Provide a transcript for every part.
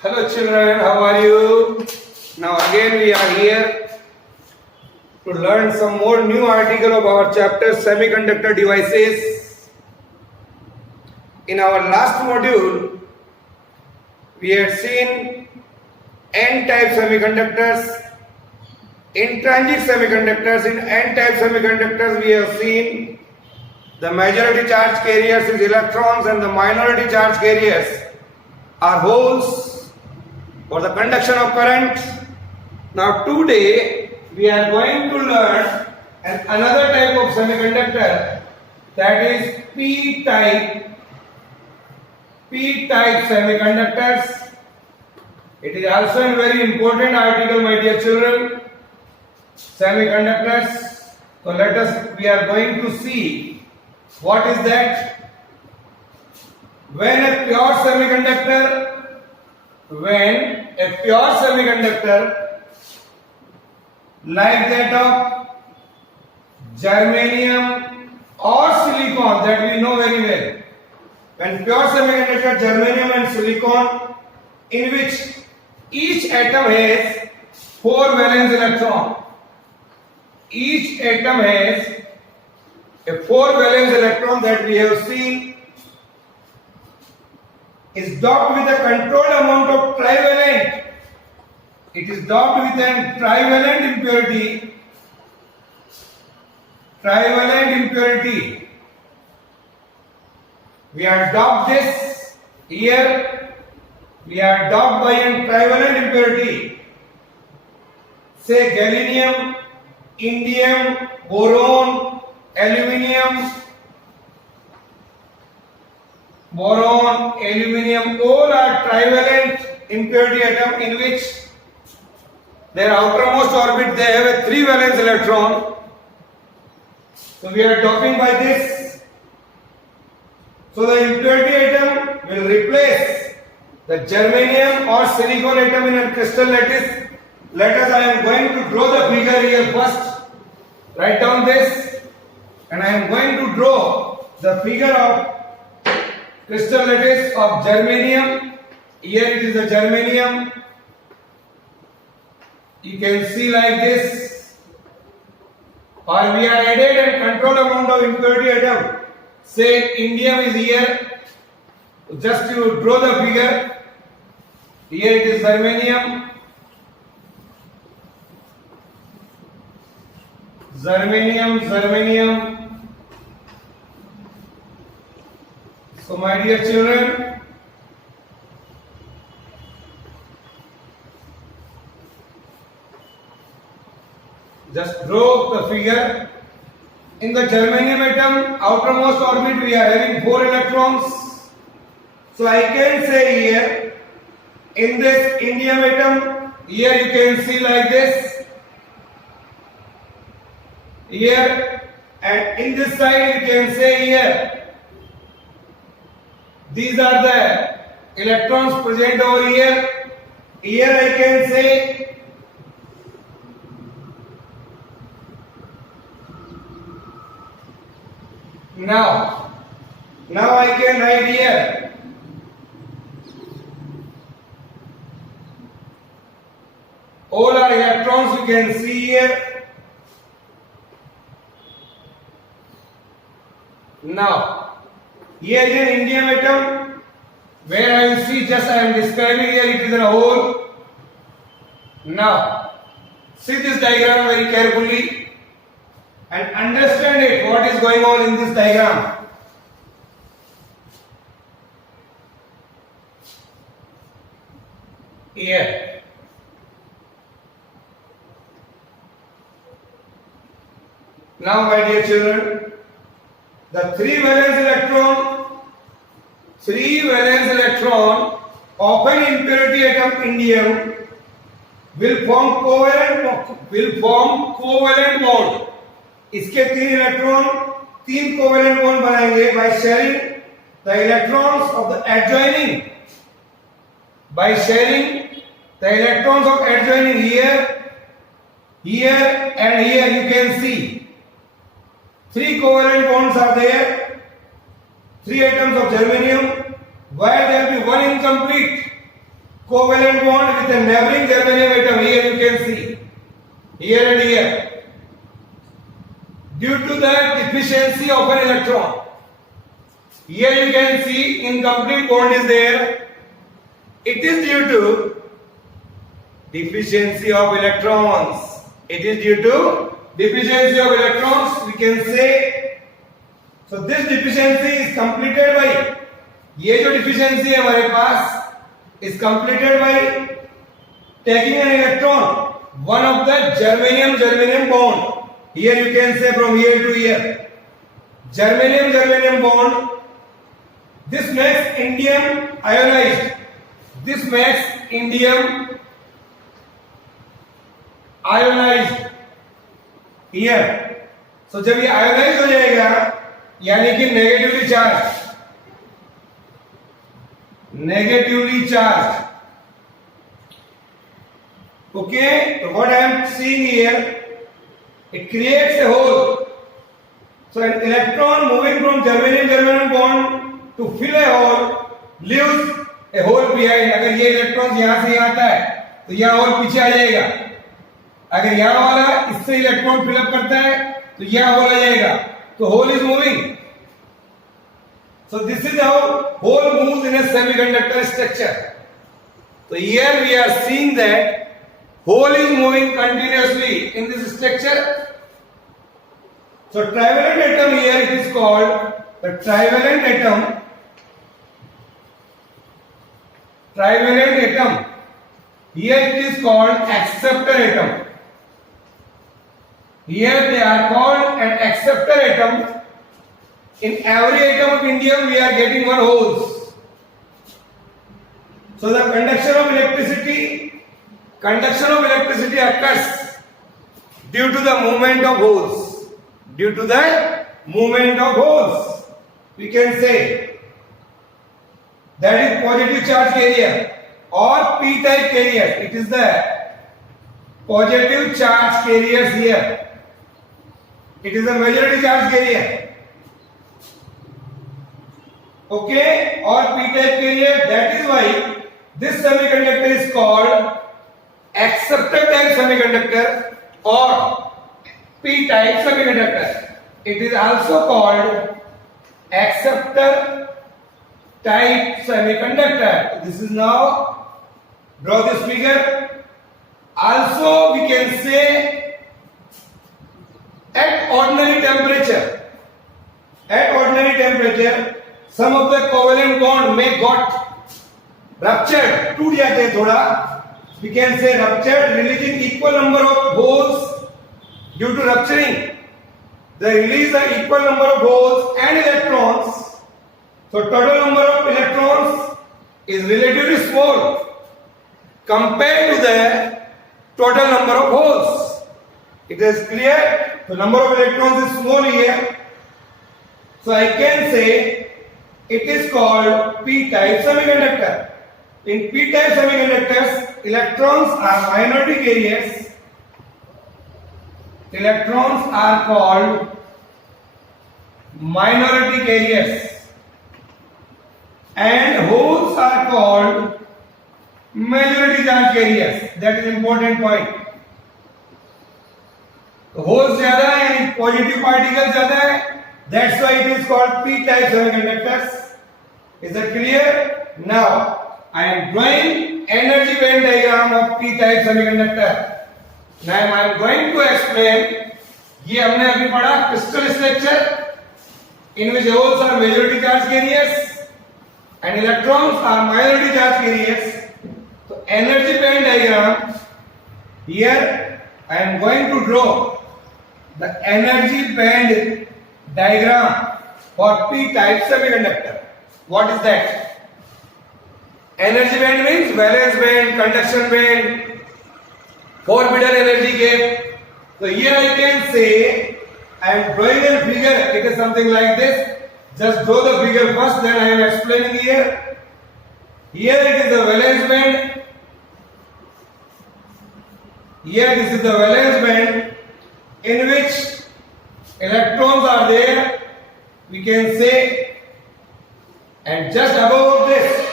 Hello children, how are you? Now again we are here to learn some more new article of our chapter semiconductor devices. In our last module, we had seen N-type semiconductors, intrinsic semiconductors. In N-type semiconductors we have seen the majority charge carriers is electrons and the minority charge carriers are holes for the conduction of current. Now today we are going to learn another type of semiconductor, that is P-type semiconductors. It is also a very important article, my dear children, semiconductors. So we are going to see what is that. When a pure semiconductor like that of germanium or silicon, that we know very well, when pure semiconductor germanium and silicon, in which each atom has 4 valence electron, each atom has a 4 valence electron that we have seen is doped with a controlled amount of trivalent. It is doped with a trivalent impurity. We are doped this here. We are doped by a trivalent impurity. Say gallium, indium, boron, aluminium, all are trivalent impurity atom in which their outermost orbit they have a 3 valence electron. So we are doping by this. So the impurity atom will replace the germanium or silicon atom in a crystal lattice. I am going to draw the figure here first. Write down this, and I am going to draw the figure of crystal lattice of germanium. Here it is the germanium. You can see like this. Or we are added a control amount of impurity atom. Say indium is here. Just to draw the figure. Here it is germanium. So my dear children, just draw the figure. In the germanium atom, outermost orbit we are having 4 electrons. So I can say here, in this indium atom, here you can see like this. Here, and in this side you can say here. These are the electrons present over here. Here I can say now I can write here all are electrons, you can see here. Now here is an indium atom where I will see, just I am describing here, it is a hole. Now see this diagram very carefully and understand it, what is going on in this diagram. Here now my dear children, the 3 valence electron of an impurity atom indium will form covalent bond. इसके 3 electron 3 covalent bond बनाएंगे by sharing the electrons of the adjoining here and here. You can see 3 covalent bonds are there, 3 atoms of germanium. Why there will be one incomplete? covalent bond with a neighboring germanium atom. Here you can see, here and here. Due to the deficiency of an electron, here you can see incomplete bond is there. It is due to deficiency of electrons. It is due to deficiency of electrons, we can say. So this deficiency is completed by, ये जो deficiency है हमारे पास is completed by taking an electron, one of the germanium bond. Here you can say from here to here, germanium bond. This makes indium ionized. This makes indium ionized here. So जब ये ionized हो जाएगा, यानी कि negatively charged. Okay, so what I am seeing here, it creates a hole. So an electron moving from germanium bond to fill a hole leaves a hole behind. अगर ये electron यहाँ से यहाँ आता है तो यहाँ और पीछे आ जाएगा. अगर यहाँ वाला इससे इलेक्ट्रॉन फिलअप करता है तो यहाँ होल आ जाएगा. तो hole is moving. So this is how hole moves in a semiconductor structure. So here we are seeing that hole is moving continuously in this structure. So trivalent atom, here it is called the trivalent atom. Trivalent atom. Here it is called acceptor atom. Here they are called an acceptor atom. In every atom of indium we are getting one holes. So the conduction of electricity occurs due to the movement of holes. Due to the movement of holes, we can say that is positive charge carrier or p-type carrier. It is the positive charge carriers here. It is a majority charge carrier. Okay, or p-type carrier. That is why this semiconductor is called acceptor type semiconductor or p-type semiconductor. It is also called acceptor type semiconductor. This is now, draw this figure. Also we can say at ordinary temperature some of the covalent bond may got ruptured, टूट जाते हैं थोड़ा. We can say ruptured, releasing equal number of holes due to rupturing. They release the equal number of holes and electrons. So total number of electrons is relatively small compared to the total number of holes. It is clear. The number of electrons is small here. So I can say it is called p-type semiconductor. In p-type semiconductors, electrons are minority carriers. Electrons are called minority carriers and holes are called majority charge carriers. That is important point. तो holes ज्यादा है, positive particles ज्यादा है. That's why it is called p-type semiconductors. Is that clear? Now I am drawing energy band diagram of p-type semiconductor. Now I am going to explain. ये हमने अभी पढ़ा crystal structure in which holes are majority charge carriers and electrons are minority charge carriers. So energy band diagram. Here I am going to draw the energy band diagram for p-type semiconductor. What is that? Energy band means valence band, conduction band, forbidden energy gap. So here I can say I am drawing a figure. It is something like this. Just draw the figure first, then I am explaining here. Here it is the valence band. Here this is the valence band in which electrons are there. We can say, and just above this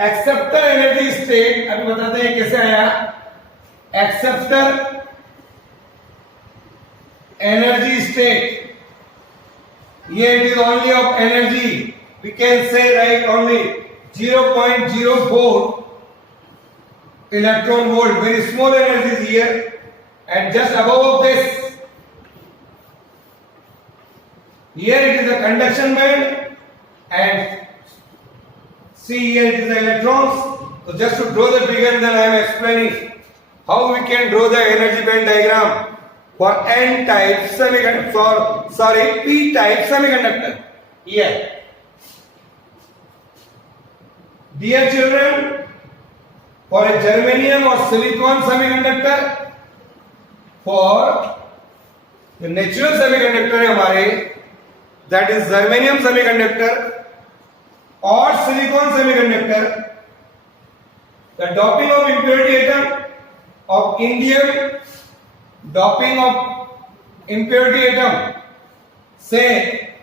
acceptor energy state, अभी बताते हैं कैसे आया. Acceptor energy state, here it is only of energy, we can say right only 0.04 electron volt, very small energy is here, and just above of this, here it is a conduction band, and see here it is the electrons. So just to draw the figure, then I am explaining how we can draw the energy band diagram for n-type semiconductor, p-type semiconductor. Here, dear children, for a germanium or silicon semiconductor, for the natural semiconductor है हमारे, that is germanium semiconductor or silicon semiconductor, the doping of impurity atom of indium, doping of impurity atom, say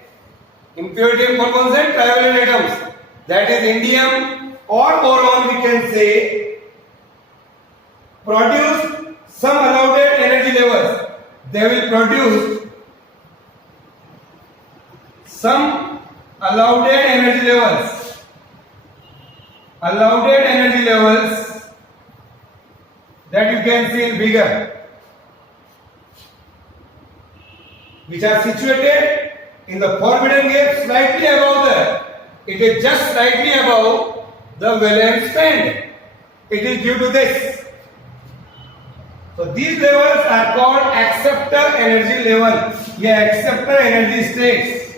impurity atom कौन से trivalent atoms, that is indium or boron, we can say, produce some allowed energy levels. They will produce some allowed energy levels. Allowed energy levels that you can see in figure, which are situated in the forbidden gap slightly above the, it is just slightly above the valence band. It is due to this. So these levels are called acceptor energy level, या acceptor energy states.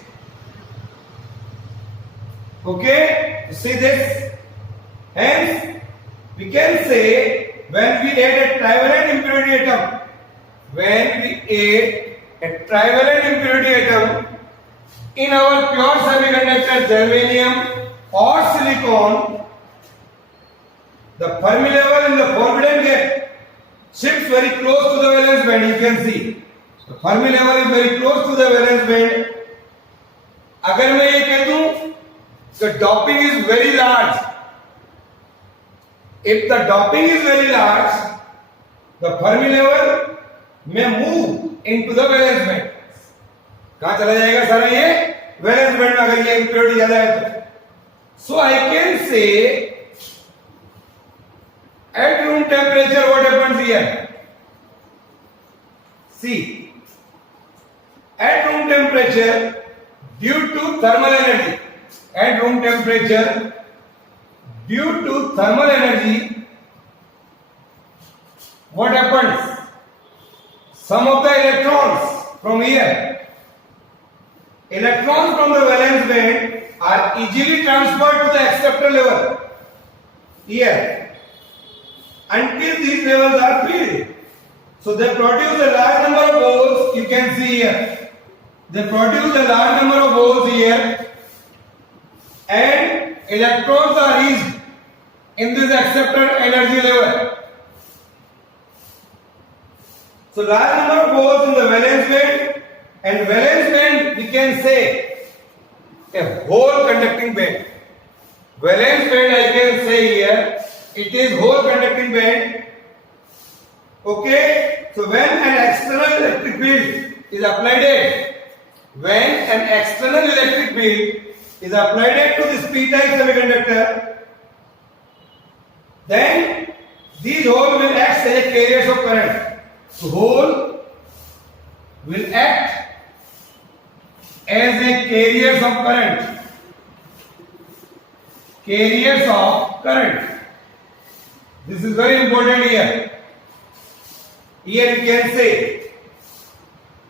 Okay, you see this? Hence, we can say when we add a trivalent impurity atom, when we add a trivalent impurity atom in our pure semiconductor germanium or silicon, the Fermi level in the forbidden gap shifts very close to the valence band. You can see the Fermi level is very close to the valence band. अगर मैं ये कह दूं the doping is very large, if the doping is very large, the Fermi level may move into the valence band. कहाँ चला जाएगा सारा ये valence band में अगर ये impurity ज्यादा है तो. So I can say at room temperature what happens here? See, at room temperature due to thermal energy, at room temperature due to thermal energy, what happens? Some of the electrons from here, electrons from the valence band are easily transferred to the acceptor level here until these levels are filled. So they produce a large number of holes, you can see here. They produce a large number of holes here, and electrons are reached in this acceptor energy level. So large number of holes in the valence band, and valence band we can say a whole conducting band. Valence band I can say here, it is whole conducting band. Okay, so when an external electric field is applied, when an external electric field is applied to this p-type semiconductor, then these holes will act as carriers of current. So hole will act as a carriers of current. Carriers of current. This is very important here. Here you can say.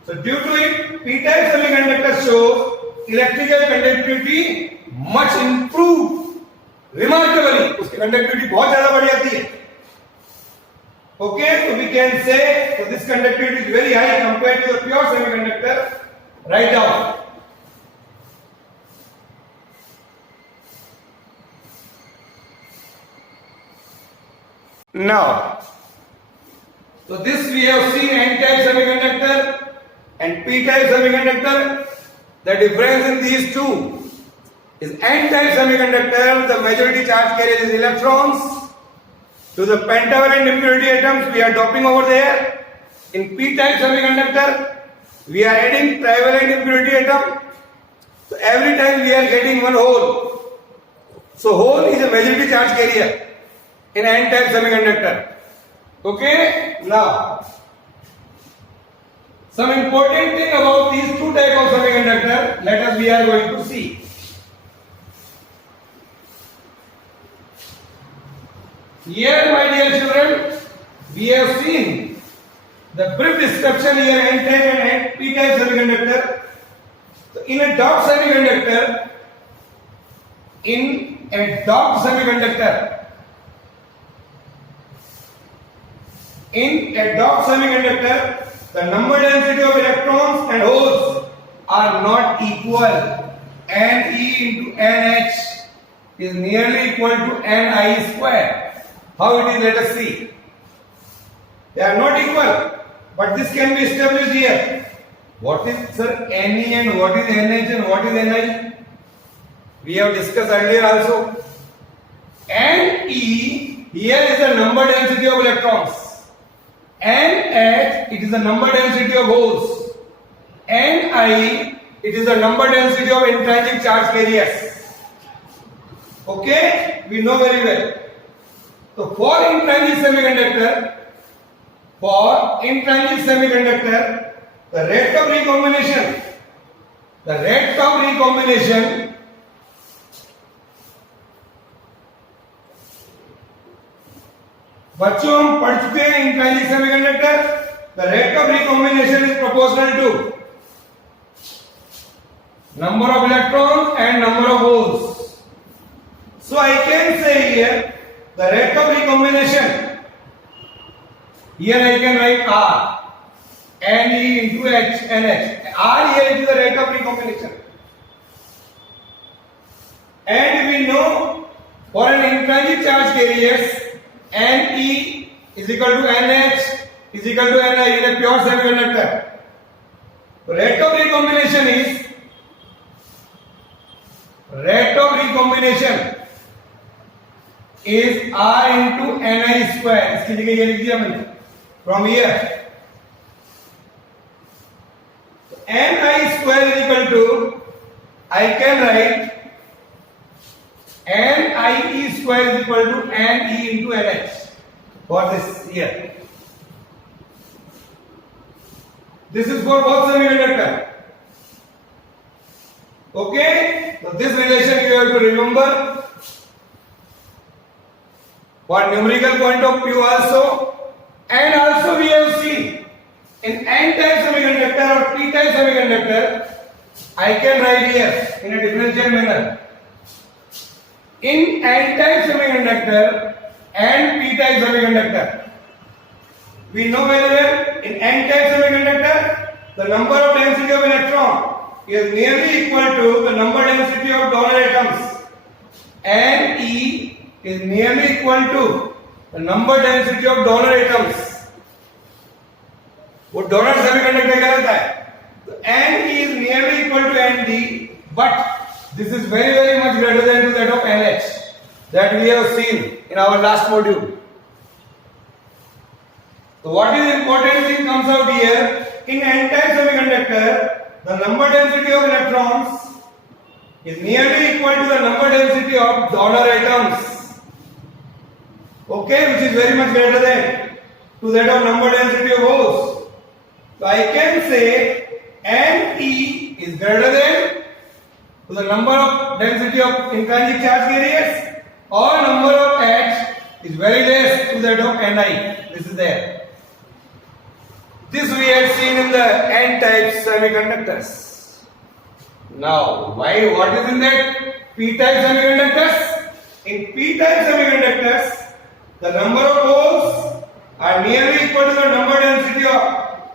So due to it, p-type semiconductor shows electrical conductivity much improved, remarkably. उसकी conductivity बहुत ज़्यादा बढ़ जाती है. Okay, so we can say so this conductivity is very high compared to the pure semiconductor. Write down. Now, so this we have seen n-type semiconductor and p-type semiconductor. The difference in these two. is n-type semiconductor, the majority charge carrier is electrons. To the pentavalent impurity atoms, we are doping over there. In p-type semiconductor, we are adding trivalent impurity atom. So every time we are getting one hole. So hole is a majority charge carrier in n-type semiconductor. Okay? Now, some important thing about these two types of semiconductor, we are going to see. Here, my dear children, we have seen the brief description here n-type and p-type semiconductor. So in a doped semiconductor, the number density of electrons and holes are not equal. Ne into Nh is nearly equal to Ni square. How it is, let us see. They are not equal, but this can be established here. What is, sir, Ne and what is Nh and what is Ni? We have discussed earlier also. Ne here is the number density of electrons. Nh, it is the number density of holes. Ni, it is the number density of intrinsic charge carriers. Okay, we know very well. So for intrinsic semiconductor, the rate of recombination बच्चों हम पढ़ चुके हैं इंट्राइंसिक semiconductor. The rate of recombination is proportional to number of electrons and number of holes. So I can say here the rate of recombination. Here I can write R, Ne into H, NH. R here is the rate of recombination. And we know for an intrinsic charge carriers, Ne is equal to Nh is equal to Ni in a pure semiconductor. So rate of recombination is R into Ni square. इसकी जगह ये लिख दिया मैंने. From here, so Ni square is equal to, I can write Nie square is equal to Ne into Nh. For this here. This is for both semiconductor. Okay? So this relation you have to remember. For numerical point of view also. And also we have seen in n-type semiconductor or p-type semiconductor, I can write here in a differential manner. In n-type semiconductor and p-type semiconductor, we know very well in n-type semiconductor, the number of density of electron is nearly equal to the number density of donor atoms. Ne is nearly equal to the number density of donor atoms. वो donor semiconductor का रहता है. So Ne is nearly equal to Nd, but this is very, very much greater than to that of Nh that we have seen in our last module. So what is important thing comes out here, in n-type semiconductor, the number density of electrons is nearly equal to the number density of donor atoms. Okay, which is very much greater than to that of number density of holes. So I can say Ne is greater than to the number of density of intrinsic charge carriers, or number of H is very less to that of Ni. This is there. This we had seen in the n-type semiconductors. Now, what is in that p-type semiconductors? In p-type semiconductors, the number of holes are nearly equal to the number density of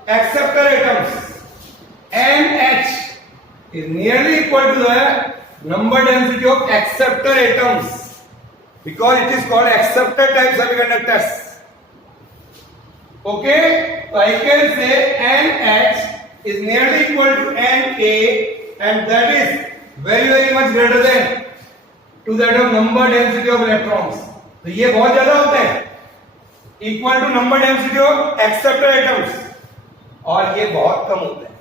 acceptor atoms. Nh is nearly equal to the number density of acceptor atoms, because it is called acceptor type semiconductors. Okay, so I can say Nh is nearly equal to Na, and that is very much greater than to that of number density of electrons. तो ये बहुत ज्यादा होता है equal to number density of acceptor atoms और ये बहुत कम होता है.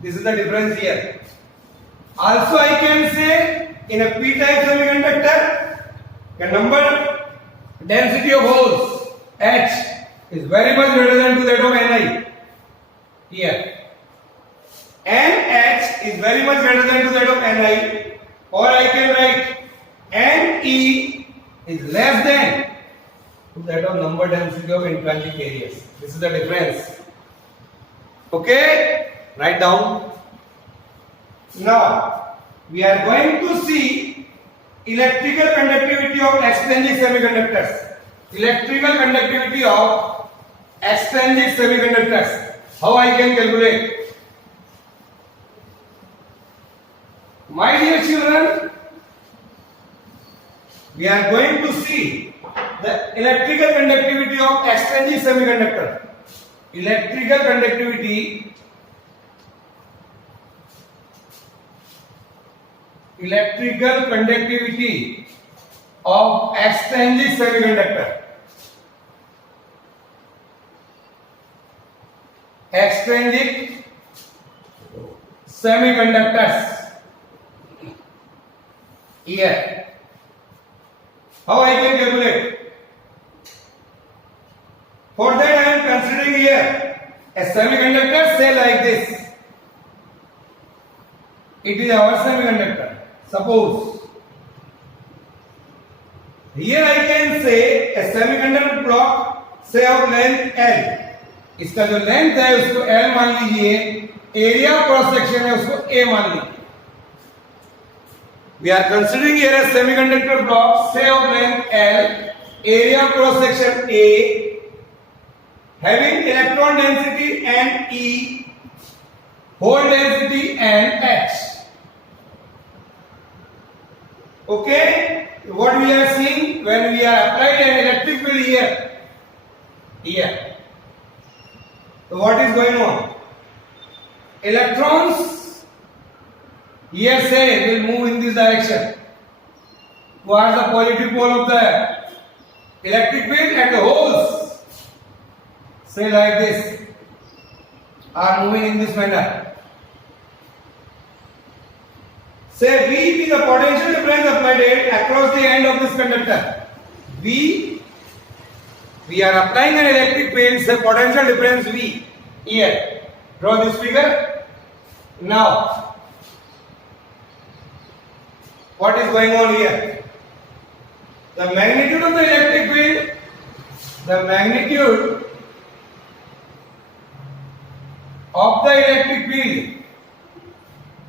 This is the difference here. Also I can say in a p-type semiconductor the number density of holes H is very much greater than to that of Ni. Here NH is very much greater than to that of Ni, or I can write Ne is less than to that of number density of intrinsic areas. This is the difference. Okay, write down. Now we are going to see electrical conductivity of extrinsic semiconductors. Electrical conductivity of extrinsic semiconductors. How I can calculate? My dear children, we are going to see the electrical conductivity of extrinsic semiconductor. Electrical conductivity of extrinsic semiconductor. Extrinsic semiconductors. Here, how I can calculate? For that I am considering here a semiconductor, say like this. It is our semiconductor. Suppose here I can say a semiconductor block, say of length L. इसका जो length है उसको L मान लीजिए, area cross section है उसको A मान लीजिए. We are considering here a semiconductor block, say of length L, area cross section A, having electron density N E, hole density N H. Okay, what we are seeing when we are applied an electric field here. So what is going on? Electrons here say will move in this direction towards the positive pole of the electric field, and the holes, say like this, are moving in this manner. Say V be the potential difference applied across the end of this conductor. V, we are applying an electric field, say potential difference V. Here, draw this figure. Now what is going on here? The magnitude of the electric field, the magnitude of the electric field.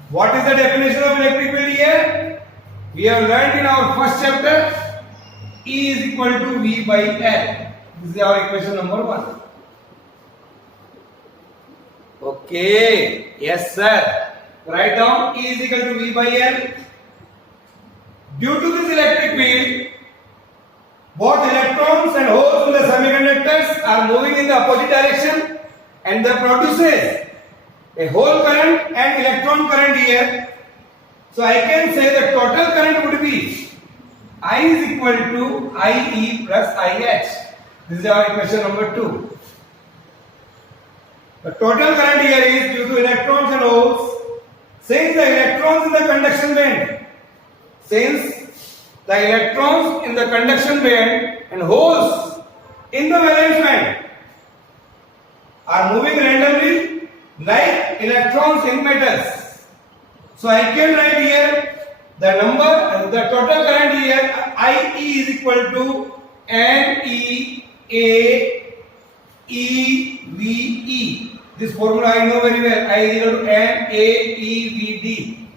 What is the definition of electric field here? We have learned in our first chapter, E is equal to V by L. This is our equation number 1. Okay, yes sir. Write down E is equal to V by L. Due to this electric field, both electrons and holes in the semiconductors are moving in the opposite direction, and that produces a hole current and electron current here. So I can say the total current would be I is equal to IE plus IH. This is our equation number 2. The total current here is due to electrons and holes. Since the electrons in the conduction band, and holes in the valence band are moving randomly like electrons in metals. So I can write here the total current here, IE is equal to NEAEVE. This formula I know very well. I is equal to NAEVD.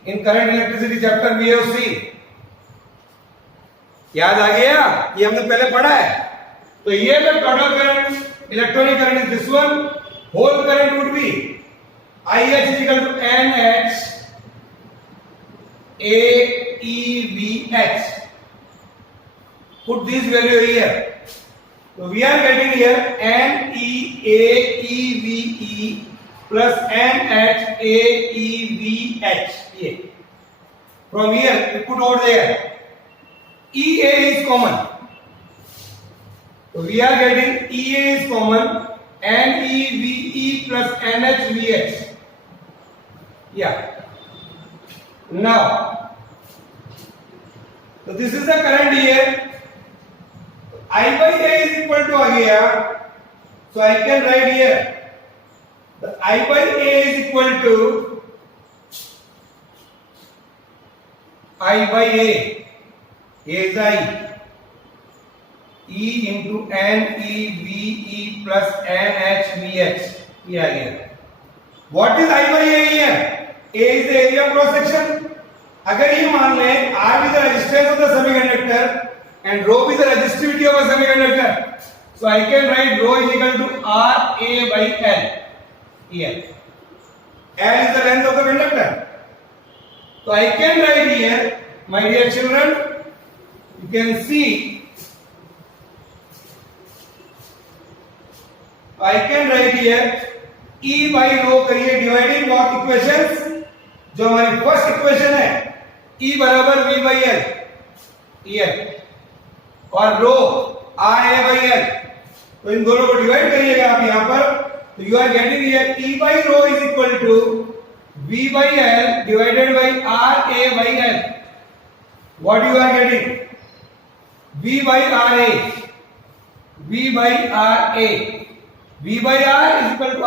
In current electricity chapter we have seen. याद आ गया? ये हमने पहले पढ़ा है. तो ये the total current, electronic current is this one. Whole current would be IH is equal to NH AEVH. Put this value here. So we are getting here NEAEVE plus NHAEVH. from here we put over there. EA is common. So we are getting EA is common, NEVE plus NHVH. Yeah. Now, so this is the current here. I by A is equal to आ गया. So I can write here. The I by A is equal to I by A. A is I. E into NEVE plus NHVH. ये आ गया. What is I by A here? A is the area of cross section. अगर ये मान लें R is the resistance of the semiconductor and rho is the resistivity of a semiconductor. So I can write rho is equal to RA by L. Here. L is the length of the conductor. So I can write here, my dear children, you can see, I can write here E by rho करिए dividing law equations. जो हमारी first equation है E बराबर V by L, और रो RA by L. तो इन दोनों को divide करिएगा आप यहाँ पर, तो you are getting here E by rho is equal to V by L divided by RA by L. What you are getting? V by RA. V by RA. V by R is equal to I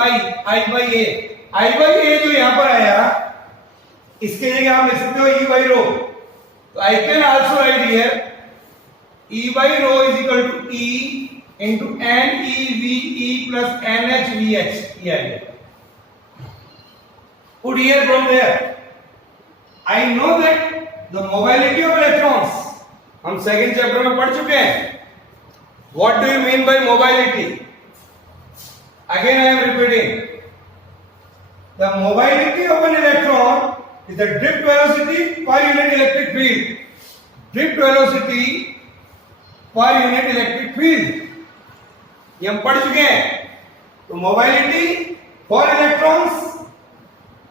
by A. I by A जो यहाँ पर आया, इसके जगह आप लिख सकते हो E by rho. तो I can also write here E by rho is equal to E into NEVE plus NHVH. Here. Put here from there. I know that the mobility of electrons, हम second chapter में पढ़ चुके हैं. What do you mean by mobility? Again I am repeating. The mobility of an electron is the drift velocity per unit electric field. Drift velocity per unit electric field. ये हम पढ़ चुके हैं. तो mobility for electrons,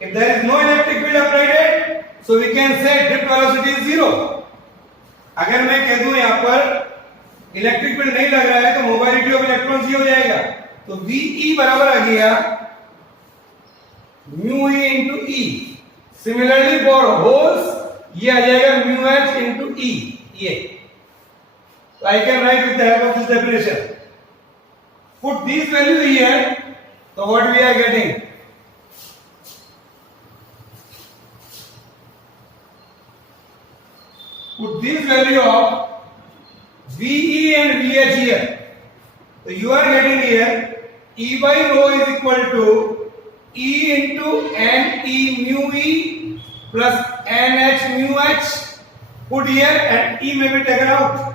if there is no electric field applied, so we can say drift velocity is zero. अगर मैं कह दूं यहाँ पर इलेक्ट्रिक फील्ड नहीं लग रहा है तो मोबाइलिटी ऑफ इलेक्ट्रॉन्स ये हो जाएगा. तो VE बराबर आ गया mu E into E. Similarly for holes ये आ जाएगा म्यू H इंटू E. ये तो I can write with the help of this definition. Put these value here. So what we are getting? Put this value of VE and VH here. So you are getting here E by rho is equal to E into NE mu E plus NH mu H. Put here and E may be taken out.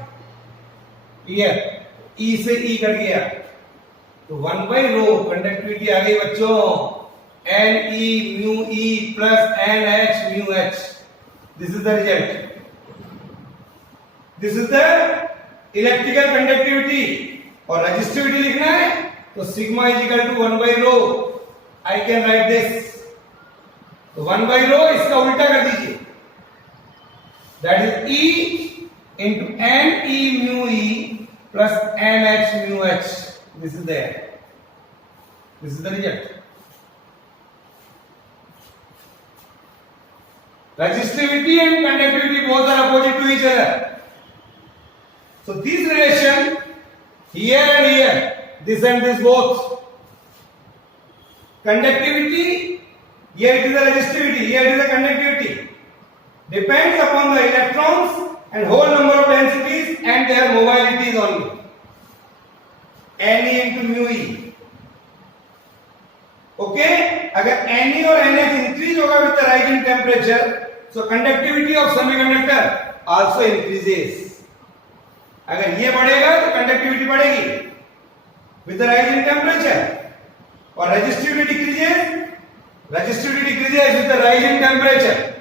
Here E से E cut गया. तो 1 by rho conductivity आ गई बच्चों NE mu E plus NH mu H. This is the result. This is the electrical conductivity. और resistivity लिखना है तो sigma is equal to 1 by rho. I can write this. तो 1 by rho इसका उल्टा कर दीजिए. That is E into NE mu E plus NH mu H. This is there. This is the result. Resistivity and conductivity both are opposite to each other. So this relation here and here, this and this both. Conductivity, here it is the resistivity, here it is the conductivity. Depends upon the electrons and whole number of densities and their mobilities only. Ne into mu E. Okay? अगर Ne और NH increase होगा with the rising temperature, so conductivity of semiconductor also increases. अगर ये बढ़ेगा तो conductivity बढ़ेगी with the rising temperature. और resistivity decreases with the rising temperature.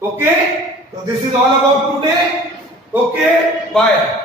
Okay? So this is all about today. Okay? Bye.